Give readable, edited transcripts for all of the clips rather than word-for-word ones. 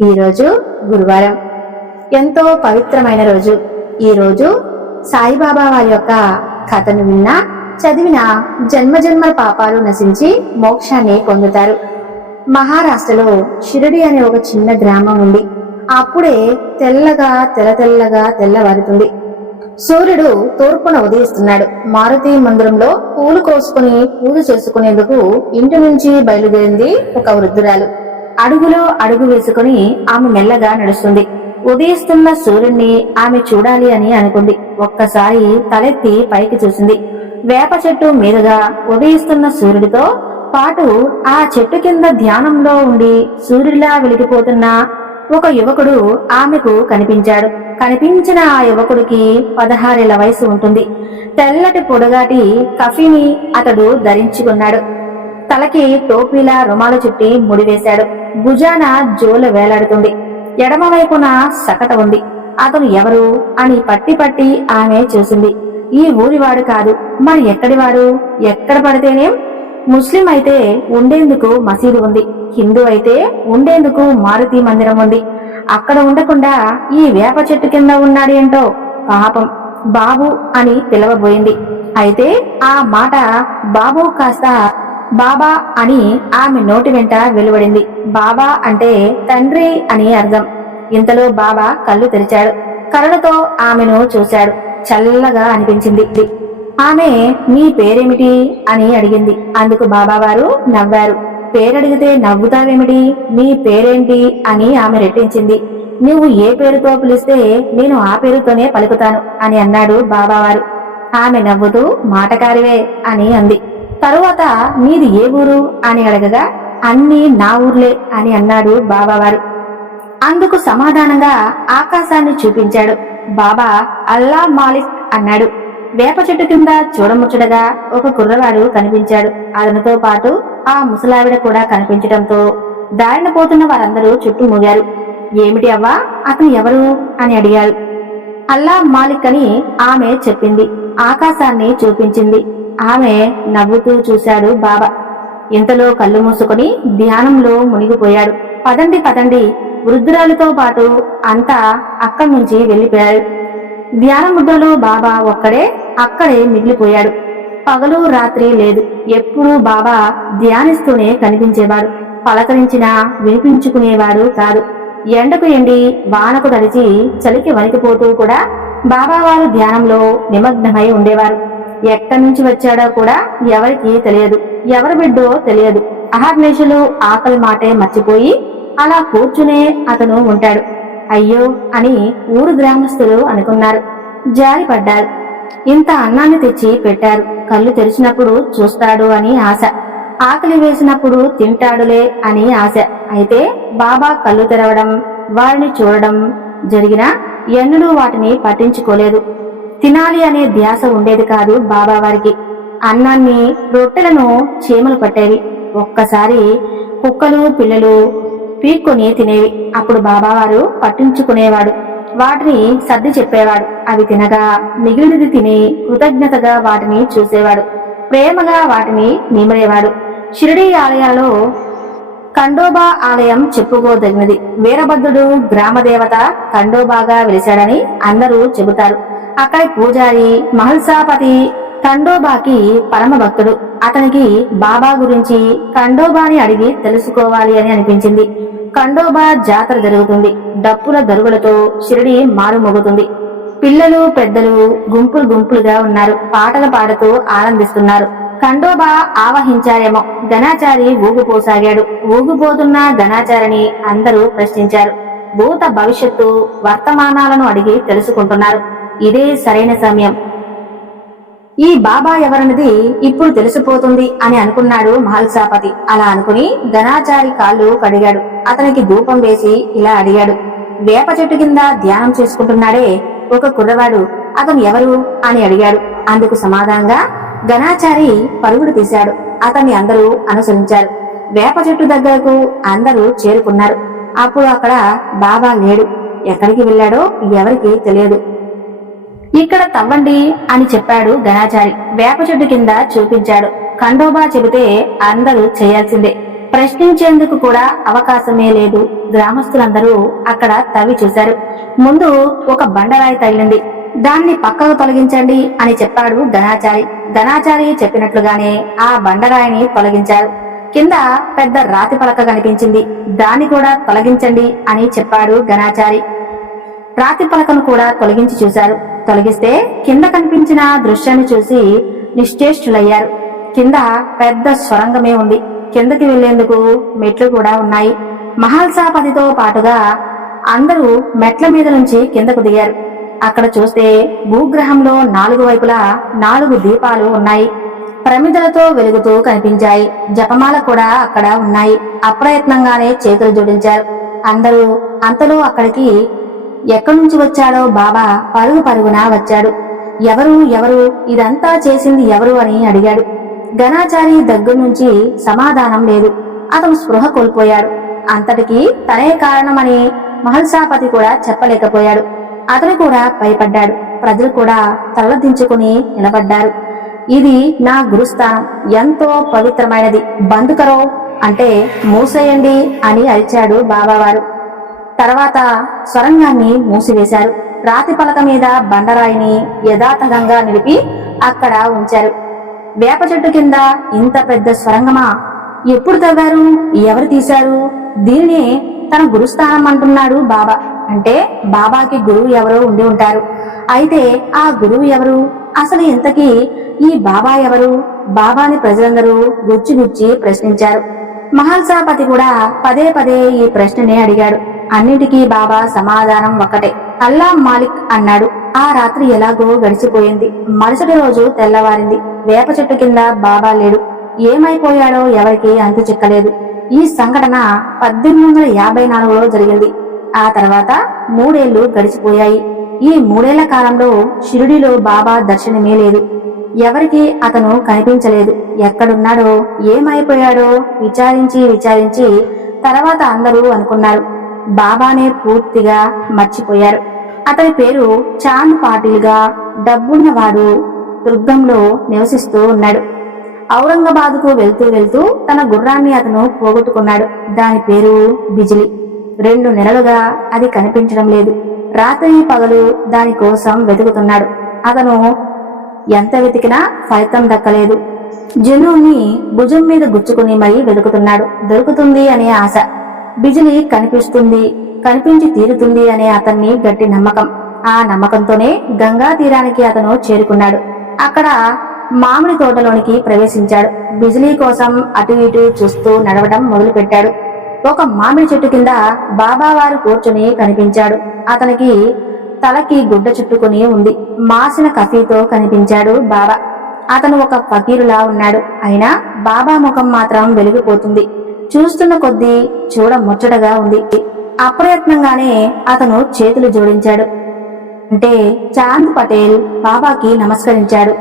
ఈరోజు గురువారం, ఎంతో పవిత్రమైన రోజు. ఈరోజు సాయిబాబా వారి యొక్క కథను విన్నా చదివిన జన్మజన్మల పాపాలు నశించి మోక్షాన్ని పొందుతారు. మహారాష్ట్రలో షిరిడి అనే ఒక చిన్న గ్రామం ఉంది. అప్పుడే తెల్లగా తెల్లవారుతుంది. సూర్యుడు తూర్పున ఉదయిస్తున్నాడు. మారుతి మందిరంలో పూలు కోసుకుని పూజ చేసుకునేందుకు ఇంటి నుంచి బయలుదేరింది ఒక వృద్ధురాలు. అడుగులో అడుగు వేసుకుని ఆమె మెల్లగా నడుస్తుంది. ఉదయిస్తున్న సూర్యుడిని ఆమె చూడాలి అని అనుకుంది. ఒక్కసారి తలెత్తి పైకి చూసింది. వేప చెట్టు మీదుగా ఉదయిస్తున్న సూర్యుడితో పాటు ఆ చెట్టు కింద ధ్యానంలో ఉండి సూర్యుడిలా వెలిగిపోతున్న ఒక యువకుడు ఆమెకు కనిపించాడు. కనిపించిన ఆ యువకుడికి 16 ఏళ్ల వయసు ఉంటుంది. తెల్లటి పొడగాటి కఫీని అతడు ధరించుకున్నాడు. తలకి టోపీలా రుమాలు చుట్టి ముడివేశాడు. భుజాన జోల వేలాడుతుంది. ఎడమవైపున సకట ఉంది. అతను ఎవరు అని పట్టి ఆమె చూసింది. ఈ ఊరివాడు కాదు, మరి ఎక్కడివాడు? ఎక్కడ పడితేనేం? ముస్లిం అయితే ఉండేందుకు మసీదు ఉంది, హిందూ అయితే ఉండేందుకు మారుతి మందిరం ఉంది. అక్కడ ఉండకుండా ఈ వేప చెట్టు కింద ఉన్నాడేంటో. పాపం బాబు అని పిలవబోయింది. అయితే ఆ మాట బాబు కాస్త బాబా అని ఆమె నోటి వెంట వెలువడింది. బాబా అంటే తండ్రి అని అర్థం. ఇంతలో బాబా కళ్ళు తెరిచాడు. కరుణతో ఆమెను చూశాడు. చల్లగా అనిపించింది. ఆమె మీ పేరేమిటి అని అడిగింది. అందుకు బాబావారు నవ్వారు. పేరడిగితే నవ్వుతావేమిటి? మీ పేరేంటి అని ఆమె రెట్టించింది. నువ్వు ఏ పేరుతో పిలిస్తే నేను ఆ పేరుతోనే పలుకుతాను అని అన్నాడు బాబావారు. ఆమె నవ్వుతూ మాటకారివే అని అంది. తరువాత నీది ఏ ఊరు అని అడగగా అన్నీ నా ఊర్లే అని అన్నాడు బాబావారు. అందుకు సమాధానంగా ఆకాశాన్ని చూపించాడు. బాబా అల్లా మాలిక్ అన్నాడు. వేప చెట్టు కింద చూడముచ్చటగా ఒక కుర్రవాడు కనిపించాడు. అతనితో పాటు ఆ ముసలావిడ కూడా కనిపించడంతో దారిన పోతున్న వారందరూ చుట్టుమూగారు. ఏమిటి అవ్వా, అతను ఎవరు అని అడిగారు. అల్లా మాలిక్ అని ఆమె చెప్పింది. ఆకాశాన్ని చూపించింది. ఆమె నవ్వుతూ చూశాడు బాబా. ఇంతలో కళ్ళు మూసుకొని ధ్యానంలో మునిగిపోయాడు. పదండి వృద్ధురాలితో పాటు అంతా అక్కడి నుంచి వెళ్లిపోయాడు. ధ్యాన ముద్రలో బాబా అక్కడే మిగిలిపోయాడు. పగలు రాత్రి లేదు, ఎప్పుడూ బాబా ధ్యానిస్తూనే కనిపించేవాడు. పలకరించినా వినిపించుకునేవాడు కాదు. ఎండకు ఎండి వానకు తడిచి చలికి వణికిపోతూ కూడా బాబావారు ధ్యానంలో నిమగ్నమై ఉండేవారు. ఎక్కడి నుంచి వచ్చాడో కూడా ఎవరికి తెలియదు, ఎవరి బిడ్డో తెలియదు. అహర్నిశలు ఆకలి మాటే మర్చిపోయి అలా కూర్చునే అతను ఉంటాడు. అయ్యో అని ఊరు గ్రామస్తులు అనుకున్నారు. జారిపడ్డారు. ఇంత అన్నాన్ని తెచ్చి పెట్టారు. కళ్ళు తెరిచినప్పుడు చూస్తాడు అని ఆశ, ఆకలి వేసినప్పుడు తింటాడులే అని ఆశ. అయితే బాబా కళ్ళు తెరవడం, వారిని చూడడం జరిగినా ఎన్నడూ వాటిని పట్టించుకోలేదు. తినాలి అనే ధ్యాస ఉండేది కాదు బాబావారికి. అన్నాన్ని, రొట్టెలను చీమలు పట్టేవి. ఒక్కసారి కుక్కలు పిల్లలు పీక్కొని తినేవి. అప్పుడు బాబావారు పట్టించుకునేవాడు. వాటిని సర్ది చెప్పేవాడు. అవి తినగా మిగిలినది తిని కృతజ్ఞతగా వాటిని చూసేవాడు. ప్రేమగా వాటిని నిమిరేవాడు. షిరిడీ ఆలయాల్లో ఖండోబా ఆలయం చెప్పుకోదగినది. వీరభద్రుడు గ్రామదేవత ఖండోబాగా వెలిశాడని అందరూ చెబుతారు. అక్కడి పూజారి మహల్సాపతి ఖండోబాకి పరమ భక్తుడు. అతనికి బాబా గురించి ఖండోబాని అడిగి తెలుసుకోవాలి అని అనిపించింది. ఖండోబా జాతర జరుగుతుంది. డప్పుల దరువులతో షిరిడి మారుమోగుతుంది. పిల్లలు పెద్దలు గుంపులుగా ఉన్నారు. పాటలు పాడుతూ ఆనందిస్తున్నారు. ఖండోబా ఆవహించారేమో. గణాచారి ఊగిపోసాగాడు. ఊగిపోతున్న గణాచారిని అందరూ ప్రశ్నించారు. భూత భవిష్యత్తు వర్తమానాలను అడిగి తెలుసుకుంటున్నారు. ఇదే సరైన సమయం. ఈ బాబా ఎవరన్నది ఇప్పుడు తెలిసిపోతుంది అని అనుకున్నాడు మహల్సాపతి. అలా అనుకుని గణాచారి కాళ్ళు కడిగాడు. అతనికి ధూపం వేసి ఇలా అడిగాడు. వేప చెట్టు కింద ధ్యానం చేసుకుంటున్నాడే ఒక కుర్రవాడు, అతను ఎవరు అని అడిగాడు. అందుకు సమాధానంగా గణాచారి పరుగులు తీశాడు. అతన్ని అందరూ అనుసరించారు. వేప చెట్టు దగ్గరకు అందరూ చేరుకున్నారు. అప్పుడు అక్కడ బాబా లేడు. ఎక్కడికి వెళ్ళాడో ఎవరికి తెలియదు. ఇక్కడ తవ్వండి అని చెప్పాడు గణాచారి. వేప చెట్టు కింద చూపించాడు. ఖండోబా చెబితే అందరూ చేయాల్సిందే. ప్రశ్నించేందుకు కూడా అవకాశమే లేదు. గ్రామస్తులందరూ అక్కడ తవ్వి చూశారు. ముందు ఒక బండరాయి తగిలింది. దాన్ని పక్కకు తొలగించండి అని చెప్పాడు గణాచారి. గణాచారి చెప్పినట్లుగానే ఆ బండరాయిని తొలగించారు. కింద పెద్ద రాతి పలక కనిపించింది. దాన్ని కూడా తొలగించండి అని చెప్పాడు గణాచారి. రాతి పలకను కూడా తొలగించి చూశారు. తొలగిస్తే కింద కనిపించిన దృశ్యాన్ని చూసి నిశ్చేష్టులయ్యారు. కింద పెద్ద సొరంగమే ఉంది. కిందకి వెళ్లేందుకు మెట్లు కూడా ఉన్నాయి. మహల్సాపతితో పాటుగా అందరూ మెట్ల మీద నుంచి కిందకు దిగారు. అక్కడ చూస్తే భూగ్రహంలో 4 వైపులా 4 దీపాలు ఉన్నాయి. ప్రమిదలతో వెలుగుతూ కనిపించాయి. జపమాల కూడా అక్కడ ఉన్నాయి. అప్రయత్నంగానే చేతులు జోడించారు అందరూ. అంతలో అక్కడికి ఎక్కడి నుంచి వచ్చాడో బాబా పరుగు పరుగున వచ్చాడు. ఎవరు ఎవరు ఇదంతా చేసింది ఎవరు అని అడిగాడు. గణాచారి దగ్గర నుంచి సమాధానం లేదు. అతను స్పృహ కోల్పోయాడు. అంతటికి తనే కారణమని మహల్సాపతి కూడా చెప్పలేకపోయాడు. అతను కూడా భయపడ్డాడు. ప్రజలు కూడా తలదించుకుని నిలబడ్డారు. ఇది నా గురుస్థానం, ఎంతో పవిత్రమైనది. బంద్ కరో అంటే మూసేయండి అని అరిచాడు బాబావారు. తర్వాత సొరంగాన్ని మూసివేశారు. రాతి పలక మీద బండరాయిని యథాతథంగా నిలిపి అక్కడ ఉంచారు. వేప చెట్టు కింద ఇంత పెద్ద సొరంగమా? ఎప్పుడు తవ్వారు? ఎవరు తీశారు? దీనిని తన గురుస్థానం అంటున్నాడు బాబా. అంటే బాబాకి గురువు ఎవరో ఉండి ఉంటారు. అయితే ఆ గురువు ఎవరు? అసలు ఇంతకీ ఈ బాబా ఎవరు? బాబాని ప్రజలందరూ గుచ్చి గుచ్చి ప్రశ్నించారు. మహల్సాపతి కూడా పదే పదే ఈ ప్రశ్ననే అడిగాడు. అన్నిటికీ బాబా సమాధానం ఒక్కటే, అల్లా మాలిక్ అన్నాడు. ఆ రాత్రి ఎలాగో గడిచిపోయింది. మరుసటి రోజు తెల్లవారింది. వేప చెట్టు కింద బాబా లేడు. ఏమైపోయాడో ఎవరికి అంతు చిక్కలేదు. ఈ సంఘటన 1854లో జరిగింది. ఆ తర్వాత 3 ఏళ్లు గడిచిపోయాయి. ఈ 3 ఏళ్ల కాలంలో షిరిడీలో బాబా దర్శనమే లేదు. ఎవరికి అతను కనిపించలేదు. ఎక్కడున్నాడో ఏమైపోయాడో విచారించి విచారించి తర్వాత అందరూ అనుకున్నారు బాబానే పూర్తిగా మర్చిపోయారు. అతని పేరు చాంద్ పాటిల్ గా డబ్బున్నవాడు దుర్గంలో నివసిస్తూ ఉన్నాడు. ఔరంగాబాద్కు వెళ్తూ వెళ్తూ తన గుర్రాన్ని అతను పోగొట్టుకున్నాడు. దాని పేరు బిజిలి. 2 నెలలుగా అది కనిపించడం లేదు. రాత్రి పగలు దాని కోసం వెతుకుతున్నాడు. అతను ఎంత వెతికినా ఫలితం దక్కలేదు. జనుని భుజం మీద గుచ్చుకుని మరీ వెతుకుతున్నాడు. దొరుకుతుంది అనే ఆశ. బిజిలి కనిపించి తీరుతుంది అనే అతన్ని గట్టి నమ్మకం. ఆ నమ్మకంతోనే గంగా తీరానికి అతను చేరుకున్నాడు. అక్కడ మామిడి తోటలోనికి ప్రవేశించాడు. బిజిలీ కోసం అటు ఇటు చూస్తూ నడవడం మొదలు పెట్టాడు. ఒక మామిడి చెట్టు కింద బాబావారు కూర్చుని కనిపించాడు. అతనికి తలకి గుడ్డ చుట్టుకుని ఉంది. మాసిన కఫీతో కనిపించాడు బాబా. అతను ఒక ఫకీరులా ఉన్నాడు. అయినా బాబా ముఖం మాత్రం వెలిగిపోతుంది. చూస్తున్న కొద్దీ చూడ ముచ్చటగా ఉంది. అప్రయత్నంగానే అతను చేతులు జోడించాడు. అంటే చాంద్ పటేల్ బాబాకి నమస్కరించాడు.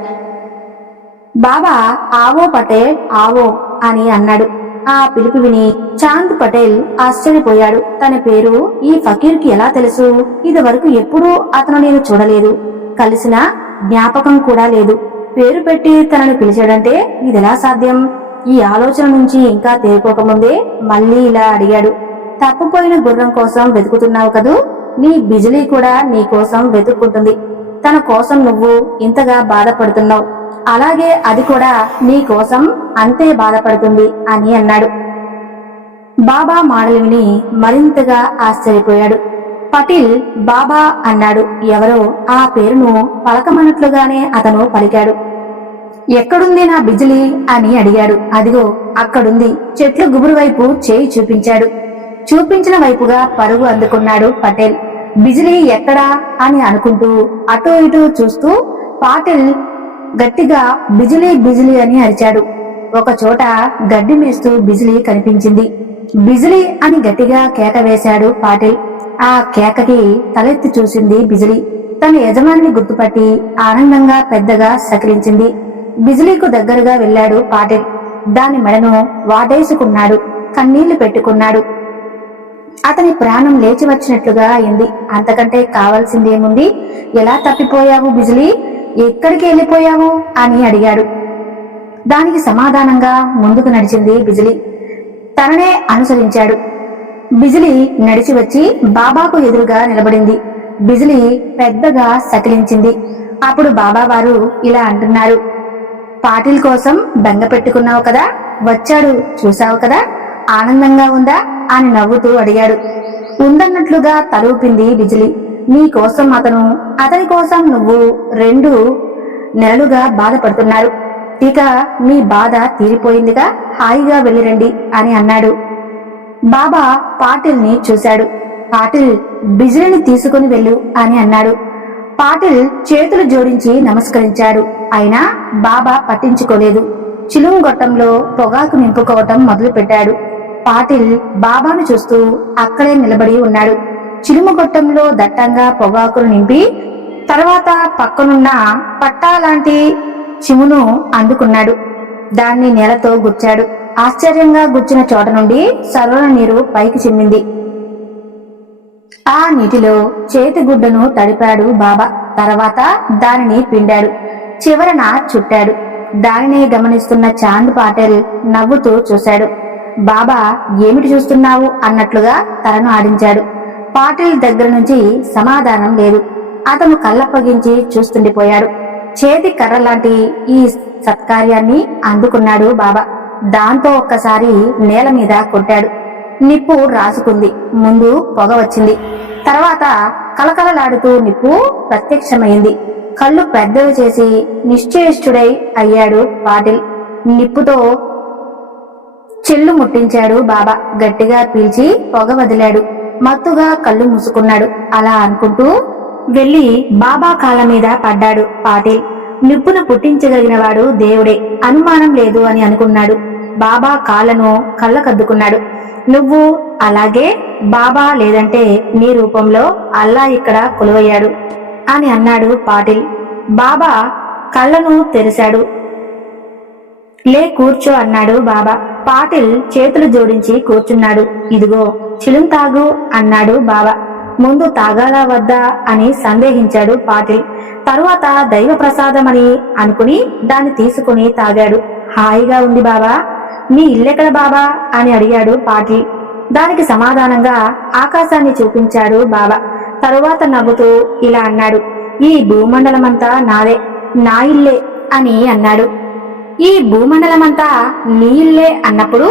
బాబా ఆవో పటేల్ ఆవో అని అన్నాడు. ఆ పిలుపు విని చాంద్ పటేల్ ఆశ్చర్యపోయాడు. తన పేరు ఈ ఫకీర్కి ఎలా తెలుసు? ఇది వరకు ఎప్పుడూ అతను నేను చూడలేదు. కలిసిన జ్ఞాపకం కూడా లేదు. పేరు పెట్టి తనని పిలిచాడంటే ఇదెలా సాధ్యం? ఈ ఆలోచన నుంచి ఇంకా తేరుకోకముందే మళ్ళీ ఇలా అడిగాడు. తప్పుపోయిన గుర్రం కోసం వెతుకుతున్నావు కదూ? నీ బిజిలీ కూడా నీ కోసం వెతుక్కుంటుంది. తన కోసం నువ్వు ఇంతగా బాధపడుతున్నావు. అలాగే అది కూడా నీ కోసం అంతే బాధపడుతుంది అని అన్నాడు. బాబా మాటలు విని మరింతగా ఆశ్చర్యపోయాడు. పటేల్ బాబా అన్నాడు. ఎవరో ఆ పేరును పలకమన్నట్లుగానే అతను పలికాడు. ఎక్కడుంది నా బిజిలీ అని అడిగాడు. అదిగో అక్కడుంది. చెట్లు గుబురు వైపు చేయి చూపించాడు. చూపించిన వైపుగా పరుగు అందుకున్నాడు పటేల్. బిజిలీ ఎక్కడా అని అనుకుంటూ అటూ ఇటూ చూస్తూ పాటిల్ గట్టిగా బిజిలీ బిజిలీ అని అరిచాడు. ఒక చోట గడ్డి మేస్తూ బిజిలీ కనిపించింది. బిజిలీ అని గట్టిగా కేక వేశాడు పాటిల్. ఆ కేకకి తలెత్తి చూసింది బిజిలీ. తన యజమానిని గుర్తుపట్టి ఆనందంగా పెద్దగా సకిలించింది. బిజిలీకు దగ్గరగా వెళ్లాడు పాటిల్. దాని మెడను వాటేసుకున్నాడు. కన్నీళ్లు పెట్టుకున్నాడు. అతని ప్రాణం లేచి వచ్చినట్లుగా అయింది. అంతకంటే కావాల్సిందేముంది? ఎలా తప్పిపోయావు బిజిలీ? ఎక్కడికి వెళ్ళిపోయావు అని అడిగాడు. దానికి సమాధానంగా ముందుకు నడిచింది బిజిలీ. తననే అనుసరించాడు. బిజిలి నడిచి వచ్చి బాబాకు ఎదురుగా నిలబడింది. బిజిలి పెద్దగా సకిలించింది. అప్పుడు బాబా వారు ఇలా అంటున్నారు, పాటిల్ కోసం బెంగ పెట్టుకున్నావు కదా, వచ్చాడు చూశావు కదా, ఆనందంగా ఉందా అని నవ్వుతూ అడిగాడు. ఉందన్నట్లుగా తలూపింది బిజిలి. నీ కోసం అతని కోసం నువ్వు 2 నెలలుగా బాధపడుతున్నారు. ఇక మీ బాధ తీరిపోయిందిగా, హాయిగా వెళ్ళిరండి అని అన్నాడు. బాబా పాటిల్ని చూశాడు. పాటిల్, బిజిలిని తీసుకుని వెళ్ళు అని అన్నాడు. పాటిల్ చేతులు జోడించి నమస్కరించాడు. అయినా బాబా పట్టించుకోలేదు. చిలుంగొట్టంలో పొగాకు నింపుకోవటం మొదలుపెట్టాడు. పాటిల్ బాబాను చూస్తూ అక్కడే నిలబడి ఉన్నాడు. చిలుమగొట్టంలో దట్టంగా పొగాకును నింపి తర్వాత పక్కనున్న పట్టాలాంటి చిమును అందుకున్నాడు. దాన్ని నేలతో గుచ్చాడు. ఆశ్చర్యంగా గుచ్చిన చోట నుండి సర్వల నీరు పైకి చిమ్మింది. ఆ నీటిలో చేతిగుడ్డను తడిపాడు బాబా. తర్వాత దానిని పిండాడు. చివరన చుట్టాడు. దానినే గమనిస్తున్న చాంద్ పాటిల్ నవ్వుతూ చూశాడు. బాబా ఏమిటి చూస్తున్నావు అన్నట్లుగా తలను ఆడించాడు. పాటిల్ దగ్గర నుంచి సమాధానం లేదు. అతను కళ్ళప్పగించి చూస్తుండిపోయాడు. చేతి కర్ర లాంటి ఈ సత్కార్యాన్ని అందుకున్నాడు బాబా. దాంతో ఒక్కసారి నేల మీద కొట్టాడు. నిప్పు రాసుకుంది. ముందు పొగ వచ్చింది. తర్వాత కలకలలాడుతూ నిప్పు ప్రత్యక్షమైంది. కళ్ళు పెద్దవి చేసి నిశ్చేష్టుడై అయ్యాడు పాటిల్. నిప్పుతో చెల్లు ముట్టించాడు బాబా. గట్టిగా పీల్చి పొగ వదిలాడు. మత్తుగా కళ్ళు మూసుకున్నాడు. అలా అనుకుంటూ వెళ్లి బాబా కాళ్ళ మీద పడ్డాడు పాటిల్. నిప్పును పుట్టించగలిగినవాడు దేవుడే, అనుమానం లేదు అని అనుకున్నాడు. బాబా కాళ్లను కళ్ళకద్దుకున్నాడు. నువ్వు అలాగే బాబా, లేదంటే నీ రూపంలో అల్లా ఇక్కడ కొలువయ్యాడు అని అన్నాడు పాటిల్. బాబా కళ్ళను తెరిశాడు. లే కూర్చో అన్నాడు బాబా. పాటిల్ చేతులు జోడించి కూర్చున్నాడు. ఇదిగో చిలుం తాగు అన్నాడు బాబా. ముందు తాగాలా వద్దా అని సందేహించాడు పాటిల్. తరువాత దైవ ప్రసాదమని అనుకుని దాన్ని తీసుకుని తాగాడు. హాయిగా ఉంది బాబా. మీ ఇల్లెక్కడ బాబా అని అడిగాడు పాటిల్. దానికి సమాధానంగా ఆకాశాన్ని చూపించాడు బాబా. తరువాత నవ్వుతూ ఇలా అన్నాడు, ఈ భూమండలమంతా నాదే, నా ఇల్లే అని అన్నాడు. ఈ భూమండలమంతా నీ ఇల్లే అన్నప్పుడు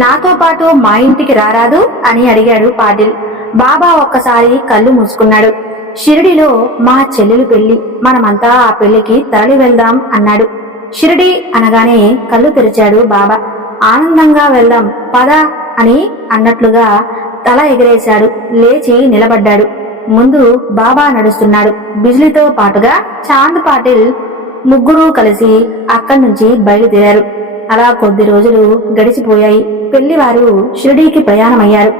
నాతో పాటు మా ఇంటికి రారాదు అని అడిగాడు పాటిల్. బాబా ఒక్కసారి కళ్ళు మూసుకున్నాడు. షిరిడిలో మా చెల్లెలు పెళ్లి, మనమంతా ఆ పెళ్లికి తరలి వెళ్దాం అన్నాడు. షిరిడి అనగానే కళ్ళు తెరిచాడు బాబా. ఆనందంగా వెళ్దాం పద అని అన్నట్లుగా తల ఎగరేశాడు. లేచి నిలబడ్డాడు. ముందు బాబా నడుస్తున్నాడు. బిజ్లీతో పాటుగా చాంద్ పాటిల్ ముగ్గురు కలిసి అక్కడి నుంచి బయలుదేరారు. అలా కొద్ది రోజులు గడిచిపోయాయి. పెళ్లివారు షిరిడీకి ప్రయాణమయ్యారు.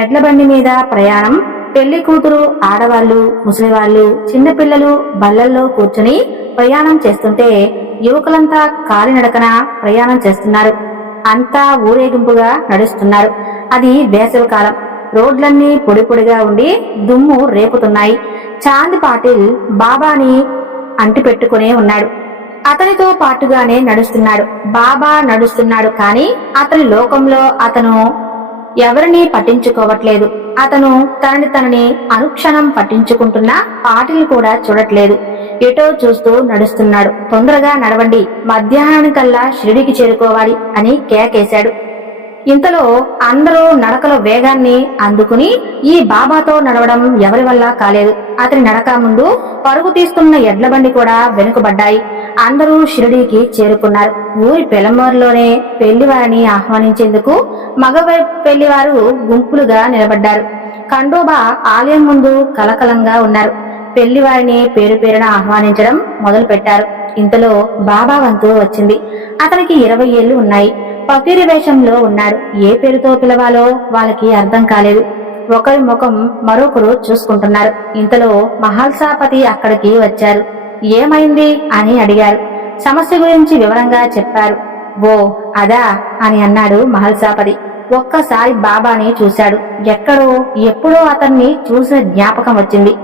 ఎడ్ల బండి మీద ప్రయాణం. పెళ్లి కూతురు, ఆడవాళ్లు, ముసలివాళ్లు, చిన్నపిల్లలు బళ్లల్లో కూర్చుని ప్రయాణం చేస్తుంటే యువకులంతా కాలినడకన ప్రయాణం చేస్తున్నారు. అంతా ఊరేగింపుగా నడుస్తున్నారు. అది వేసవి కాలం. రోడ్లన్నీ పొడి పొడిగా ఉండి దుమ్ము రేపుతున్నాయి. చాంద్ పాటిల్ బాబాని అంటిపెట్టుకునే ఉన్నాడు. అతనితో పాటుగానే నడుస్తున్నాడు. బాబా నడుస్తున్నాడు, కానీ అతని లోకంలో అతను ఎవరిని పట్టించుకోవట్లేదు. అతను తనని అనుక్షణం పట్టించుకుంటున్నా పాటిల్ కూడా చూడట్లేదు. ఎటో చూస్తూ నడుస్తున్నాడు. తొందరగా నడవండి, మధ్యాహ్నానికల్లా షిరిడికి చేరుకోవాలి అని కేకేశాడు. ఇంతలో అందరూ నడకలో వేగాన్ని అందుకుని ఈ బాబాతో నడవడం ఎవరి వల్ల కాలేదు. అతని నడక ముందు పరుగు తీస్తున్న ఎడ్లబండి కూడా వెనుకబడ్డాయి. అందరూ షిరిడీకి చేరుకున్నారు. ఊరి పెలంబూరులోనే పెళ్లివారిని ఆహ్వానించేందుకు మగ పెళ్లివారు గుంపులుగా నిలబడ్డారు. ఖండోబా ఆలయం ముందు కలకలంగా ఉన్నారు. పెళ్లివారిని పేరు పేరున ఆహ్వానించడం మొదలు పెట్టారు. ఇంతలో బాబా వంతు వచ్చింది. అతనికి 20 ఏళ్లు ఉన్నాయి. ఫకీరి వేషంలో ఉన్నాడు. ఏ పేరుతో పిలవాలో వాళ్ళకి అర్థం కాలేదు. ఒకరి ముఖం మరొకరు చూసుకుంటున్నారు. ఇంతలో మహల్సాపతి అక్కడికి వచ్చారు. ఏమైంది అని అడిగారు. సమస్య గురించి వివరంగా చెప్పారు. ఓ అదా అని అన్నాడు మహల్సాపతి. ఒక్కసారి బాబాని చూశాడు. ఎక్కడో ఎప్పుడో అతన్ని చూసిన జ్ఞాపకం వచ్చింది.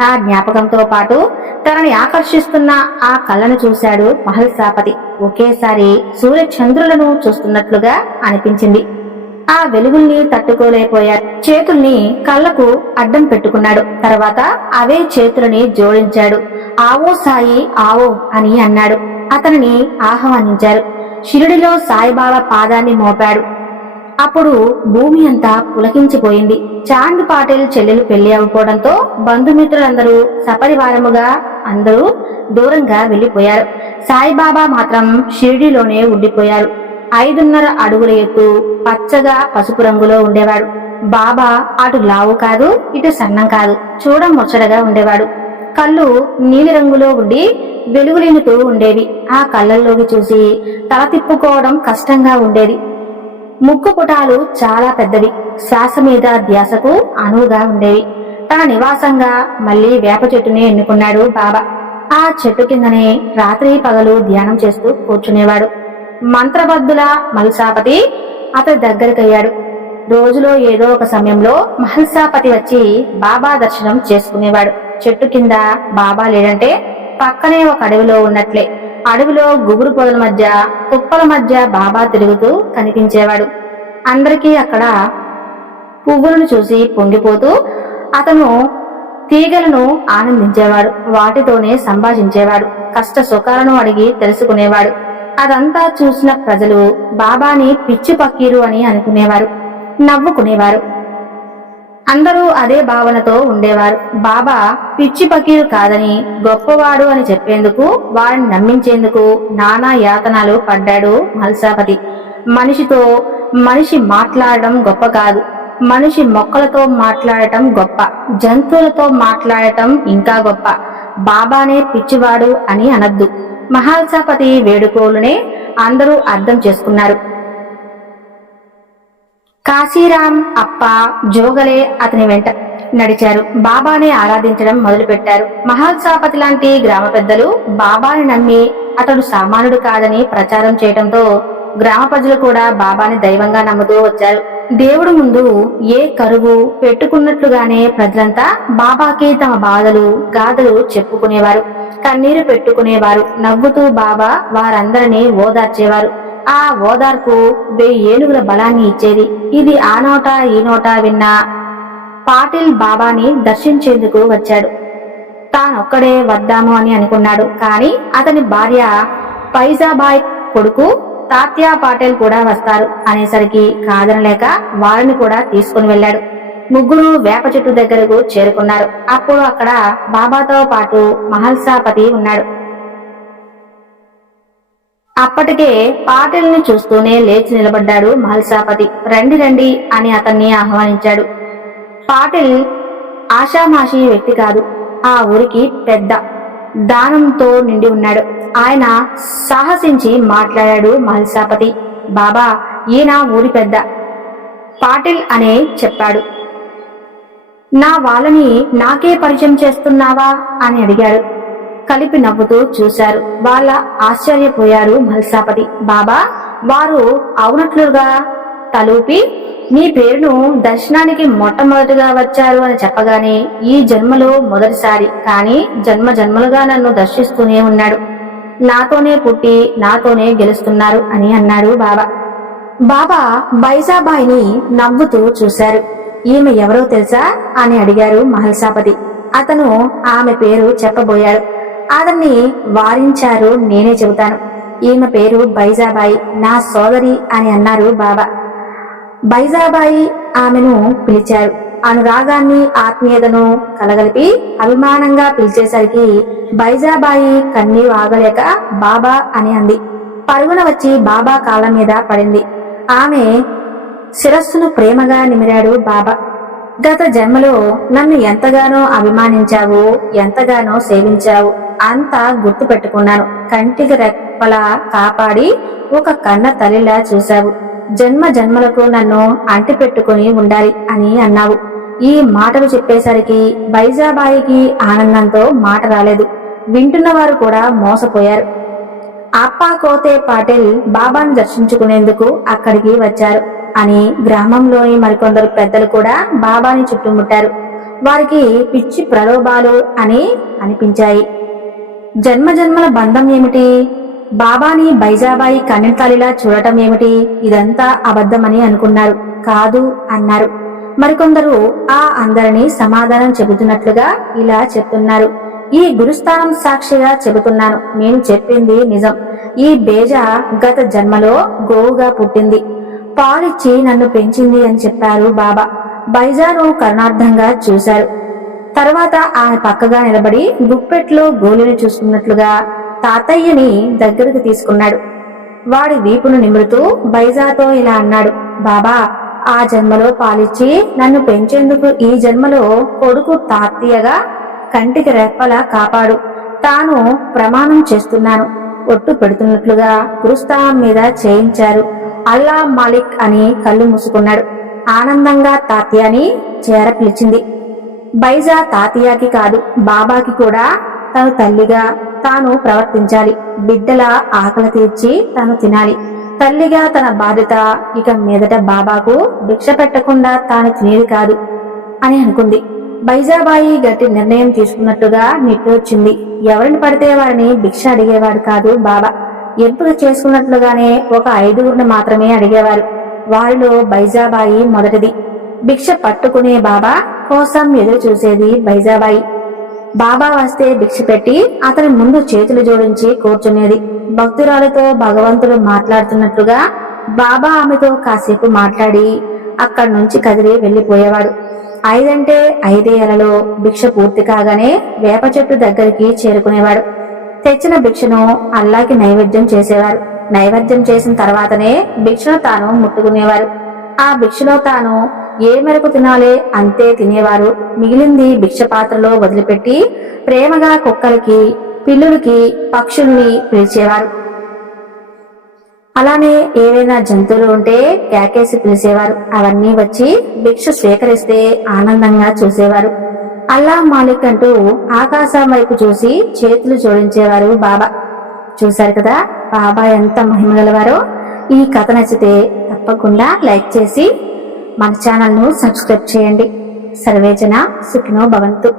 ఆ జ్ఞాపకంతో పాటు తనని ఆకర్షిస్తున్న ఆ కళ్ళను చూశాడు మహల్సాపతి. ఒకేసారి సూర్య చంద్రులను చూస్తున్నట్లుగా అనిపించింది. ఆ వెలుగుల్ని తట్టుకోలేకపోయాడు. చేతుల్ని కళ్ళకు అడ్డం పెట్టుకున్నాడు. తర్వాత అవే చేతులని జోడించాడు. ఆవో సాయి ఆవో అని అన్నాడు. అతనిని ఆహ్వానించారు. షిరిడిలో సాయిబాబా పాదాన్ని మోపాడు. అప్పుడు భూమి అంతా పులకించిపోయింది. చాంద్ పాటిల్ చెల్లెలు పెళ్లి అవ్వడంతో బంధుమిత్రులందరూ సపరివారముగా అందరూ దూరంగా వెళ్లిపోయారు. సాయిబాబా మాత్రం షిరిడిలోనే ఉండిపోయారు. 5.5 అడుగుల ఎత్తు, పచ్చగా పసుపు రంగులో ఉండేవాడు. బాబా అటు లావు కాదు, ఇటు సన్నం కాదు, చూడ ముచ్చటగా ఉండేవాడు. కళ్ళు నీలి రంగులో ఉండి వెలుగులినుతూ ఉండేవి. ఆ కళ్ళల్లోకి చూసి తల తిప్పుకోవడం కష్టంగా ఉండేది. ముక్కు పుటాలు చాలా పెద్దవి, శ్వాస మీద ధ్యాసకు అనువుగా ఉండేవి. తన నివాసంగా మళ్లీ వేప చెట్టుని ఎన్నుకున్నాడు బాబా. ఆ చెట్టు కిందనే రాత్రి పగలు ధ్యానం చేస్తూ కూర్చునేవాడు. మంత్రబద్ధుల మల్సాపతి అతని దగ్గరికయ్యాడు. రోజులో ఏదో ఒక సమయంలో మహల్సాపతి వచ్చి బాబా దర్శనం చేసుకునేవాడు. చెట్టు కింద బాబా లేడంటే పక్కనే ఒక అడవిలో ఉన్నట్లే. అడవిలో గుబురు పొదల మధ్య, తుప్పల మధ్య బాబా తిరుగుతూ కనిపించేవాడు. అందరికీ అక్కడ పువ్వులను చూసి పొంగిపోతూ అతను తీగలను ఆనందించేవాడు. వాటితోనే సంభాషించేవాడు. కష్ట సుఖాలను అడిగి తెలుసుకునేవాడు. అదంతా చూసిన ప్రజలు బాబాని పిచ్చి పక్కీరు అని అనుకునేవారు, నవ్వుకునేవారు. అందరూ అదే భావనతో ఉండేవారు. బాబా పిచ్చి పకీరు కాదని, గొప్పవాడు అని చెప్పేందుకు, వారిని నమ్మించేందుకు నానా యాతనాలు పడ్డాడు మల్సాపతి. మనిషితో మనిషి మాట్లాడటం గొప్ప కాదు, మనిషి మొక్కలతో మాట్లాడటం గొప్ప, జంతువులతో మాట్లాడటం ఇంకా గొప్ప. బాబానే పిచ్చివాడు అని అనద్దు. మహల్సాపతి వేడుకోలునే అందరూ అర్థం చేసుకున్నారు. కాశీరాం, అప్ప, జోగలే అతని వెంట నడిచారు. బాబాని ఆరాధించడం మొదలుపెట్టారు. మహల్సాపతి లాంటి గ్రామ పెద్దలు బాబాని నమ్మి అతడు సామాన్యుడు కాదని ప్రచారం చేయడంతో గ్రామ ప్రజలు కూడా బాబాని దైవంగా నమ్ముతూ వచ్చారు. దేవుడు ముందు ఏ కరువు పెట్టుకున్నట్లుగానే ప్రజలంతా బాబాకి తమ బాధలు గాథలు చెప్పుకునేవారు, కన్నీరు పెట్టుకునేవారు. నవ్వుతూ బాబా వారందరినీ ఓదార్చేవారు. ఆ ఓదార్పు 1000 ఏనుగుల బలాన్ని ఇచ్చేది. ఇది ఆ నోట ఈ నోట విన్న పాటిల్ బాబాని దర్శించేందుకు వచ్చాడు. తానొక్కడే వద్దాము అని అనుకున్నాడు. కాని అతని భార్య పైజాబాయ్ కొడుకు తాత్యా పాటిల్ కూడా వస్తారు అనేసరికి కాదనలేక వారిని కూడా తీసుకుని వెళ్ళాడు. ముగ్గురు వేప చెట్టు దగ్గరకు చేరుకున్నారు. అప్పుడు అక్కడ బాబాతో పాటు మహల్సాపతి ఉన్నాడు. అప్పటికే పాటిల్ని చూస్తూనే లేచి నిలబడ్డాడు మహల్సాపతి. రండి రండి అని అతన్ని ఆహ్వానించాడు. పాటిల్ ఆషామాషి వ్యక్తి కాదు. ఆ ఊరికి పెద్ద, దానంతో నిండి ఉన్నాడు. ఆయన సాహసించి మాట్లాడాడు మహల్సాపతి. బాబా, ఈయన ఊరి పెద్ద పాటిల్ అనే చెప్పాడు. నా వాళ్ళని నాకే పరిచయం చేస్తున్నావా అని అడిగాడు. కలిపి నవ్వుతూ చూశారు. వాళ్ళ ఆశ్చర్యపోయారు మహల్సాపతి. బాబా వారు అవునట్లుగా తలూపి నీ పేరును దర్శనానికి మొట్టమొదటిగా వచ్చారు అని చెప్పగానే ఈ జన్మలో మొదటిసారి, కానీ జన్మ జన్మలుగా నన్ను దర్శిస్తూనే ఉన్నాడు. నాతోనే పుట్టి నాతోనే గెలుస్తున్నారు అని అన్నాడు బాబా. బాబా బైజాబాయిని నవ్వుతూ చూశారు. ఈమె ఎవరో తెలుసా అని అడిగారు మహల్సాపతి. అతను ఆమె పేరు చెప్పబోయాడు. అతన్ని వారించారు. నేనే చెబుతాను. ఈమె పేరు బైజాబాయి, నా సోదరి అని అన్నారు బాబా. బైజాబాయి ఆమెను పిలిచారు. అనురాగాన్ని ఆత్మీయతను కలగలిపి అభిమానంగా పిలిచేసరికి బైజాబాయి కన్నీరు ఆగలేక బాబా అని అంది. పరుగున వచ్చి బాబా కాళ్ళ మీద పడింది. ఆమె శిరస్సును ప్రేమగా నిమిరాడు బాబా. గత జన్మలో నన్ను ఎంతగానో అభిమానించావు, ఎంతగానో సేవించావు, అంతా గుర్తు పెట్టుకున్నాను. కంటికి రెప్పలా కాపాడి ఒక కన్న తల్లిలా చూశావు. జన్మ జన్మలకు నన్ను అంటి పెట్టుకుని ఉండాలి అని అన్నావు. ఈ మాటలు చెప్పేసరికి బైజాబాయికి ఆనందంతో మాట రాలేదు. వింటున్న వారు కూడా మోసపోయారు. అప్పా కోతే పాటిల్ బాబాను దర్శించుకునేందుకు అక్కడికి వచ్చారు అని గ్రామంలోని మరికొందరు పెద్దలు కూడా బాబాని చుట్టుముట్టారు. వారికి పిచ్చి ప్రలోభాలు అని అనిపించాయి. జన్మ జన్మల బంధం ఏమిటి? బాబాని బైజాబాయి కన్నెతల్లిలా చూడటం ఏమిటి? ఇదంతా అబద్ధమని అనుకున్నారు. కాదు అన్నారు. మరికొందరు ఆ అందరినీ సమాధానం చెబుతున్నట్లుగా ఇలా చెప్తున్నారు. ఈ గురుస్థానం సాక్షిగా చెబుతున్నాను, నేను చెప్పింది నిజం. ఈ బేజ గత జన్మలో గోవుగా పుట్టింది, పాలిచ్చి నన్ను పెంచింది అని చెప్పారు బాబా. బైజాను కరుణార్థంగా చూశారు. తర్వాత ఆమె పక్కగా నిలబడి గుప్పెట్లో గోలిని చూసుకున్నట్లుగా తాతయ్యని దగ్గరకు తీసుకున్నాడు. వాడి వీపును నిమురుతూ బైజాతో ఇలా అన్నాడు. బాబా, ఆ జన్మలో పాలిచ్చి నన్ను పెంచేందుకు ఈ జన్మలో కొడుకు తాతయ్యగా కంటికి రెప్పలా కాపాడు. తాను ప్రమాణం చేస్తున్నాను, ఒట్టు పెడుతున్నట్లుగా గురుస్థానం మీద చేయించారు. అల్లా మాలిక్ అని కళ్ళు మూసుకున్నాడు. ఆనందంగా తాతయ్యని చేర పిలిచింది. బైజా తాతయ్యకి కాదు, బాబాకి కూడా తను తల్లిగా తాను ప్రవర్తించాలి. బిడ్డల ఆకలి తీర్చి తను తినాలి. తల్లిగా తన బాధ్యత ఇక మీదట బాబాకు భిక్ష పెట్టకుండా తాను తినేది కాదు అని అనుకుంది. బైజాబాయి గట్టి నిర్ణయం తీసుకున్నట్టుగా నిట్టూర్చింది. ఎవరిని పడితే వారిని భిక్ష అడిగేవాడు కాదు బాబా. ఎంపిక చేసుకున్నట్లుగానే ఒక 5గురిని మాత్రమే అడిగేవారు. వారిలో బైజాబాయి మొదటిది. భిక్ష పట్టుకునే బాబా కోసం ఎదురు చూసేది బైజాబాయి. బాబా వస్తే భిక్ష పెట్టి అతని ముందు చేతులు జోడించి కూర్చునేది. భక్తురాలతో భగవంతుడు మాట్లాడుతున్నట్లుగా బాబా ఆమెతో కాసేపు మాట్లాడి అక్కడి నుంచి కదిలి వెళ్లిపోయేవాడు. 5 అంటే 5 ఏళ్లలో భిక్ష పూర్తి కాగానే వేప చెట్టు దగ్గరికి చేరుకునేవాడు. తెచ్చిన భిక్షను అల్లాకి నైవేద్యం చేసేవారు. నైవేద్యం చేసిన తర్వాతనే భిక్షను తాను ముట్టుకునేవారు. ఆ భిక్షలో తాను ఏ మేరకు తినాలే అంతే తినేవారు. మిగిలింది భిక్ష పాత్రలో వదిలిపెట్టి ప్రేమగా కుక్కలకి, పిల్లులకి, పక్షుల్ని పిలిచేవారు. అలానే ఏవైనా జంతువులు ఉంటే కేకేసి పిలిచేవారు. అవన్నీ వచ్చి భిక్ష స్వీకరిస్తే ఆనందంగా చూసేవారు. అల్లా మాలిక్ అంటూ ఆకాశం వైపు చూసి చేతులు జోడించేవారు బాబా. చూశారు కదా బాబా ఎంత మహిమగలవారో. ఈ కథ నచ్చితే తప్పకుండా లైక్ చేసి మన ఛానల్ను సబ్స్క్రైబ్ చేయండి. సర్వేజన సుఖినో భవంతు.